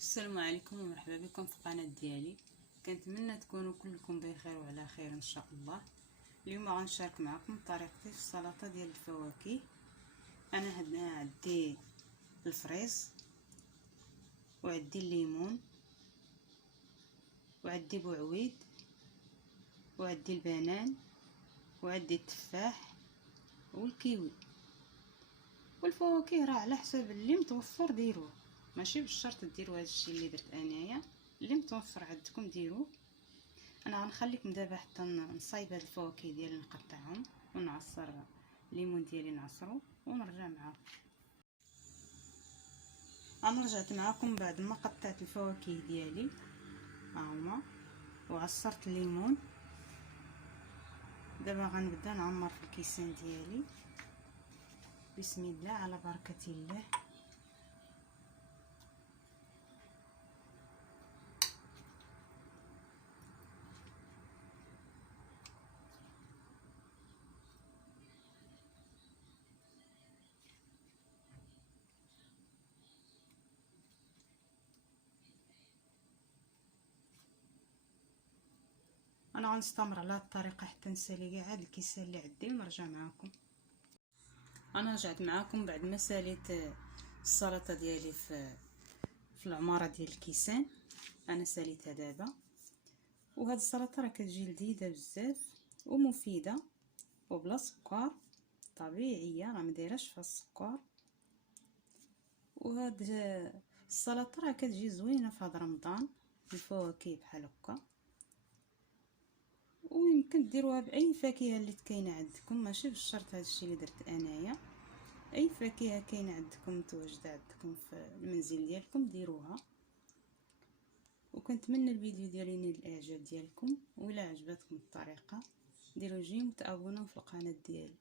السلام عليكم ومرحبا بكم في القناه ديالي. كنتمنى تكونوا كلكم بخير وعلى خير ان شاء الله. اليوم غنشارك معكم طريقتي في السلطه ديال الفواكه. انا هنا عندي الفريز وعندي الليمون وعندي بوعويد وعندي البنان وعندي التفاح والكيوي. والفواكه راه على حسب اللي متوفر ديروه، ماشي بالشرط ديروا هذا الشيء اللي درت انايا. اللي متوفر عندكم ديروه. انا غنخليكم دابا حتى نصايب هاد الفواكه ديالي نقطعهم ونعصر الليمون ديالي نعصرو ونرجع معاكم. انا رجعت معاكم بعد ما قطعت الفواكه ديالي، ها هما، وعصرت الليمون. دابا غنبدا نعمر في الكيسان ديالي. بسم الله على بركه الله. انا غنستمر على هاد الطريقه حتى نسالي كاع هاد الكيسان اللي عندي ونرجع معاكم. انا رجعت معاكم بعد ما ساليت السلطه ديالي في العماره ديال الكيسان. انا ساليتها دابا، وهاد السلطه راه كتجي لذيذه بزاف ومفيده وبلا سكر، طبيعيه، راه مديراش فيها السكر. وهاد السلطه راه كتجي زوينه في هاد رمضان، الفواكه بحال هكا. ويمكن ديروها باي فاكهه اللي كاينه عندكم، ماشي بالشرط هذا الشيء اللي درت انايا. اي فاكهه كاينه عندكم متواجده عندكم في المنزل ديالكم ديروها. وكنتمنى الفيديو ديالي ينال الاعجاب ديالكم، وإلا عجبتكم الطريقه ديروا جيم وتابوناو في القناه ديالي.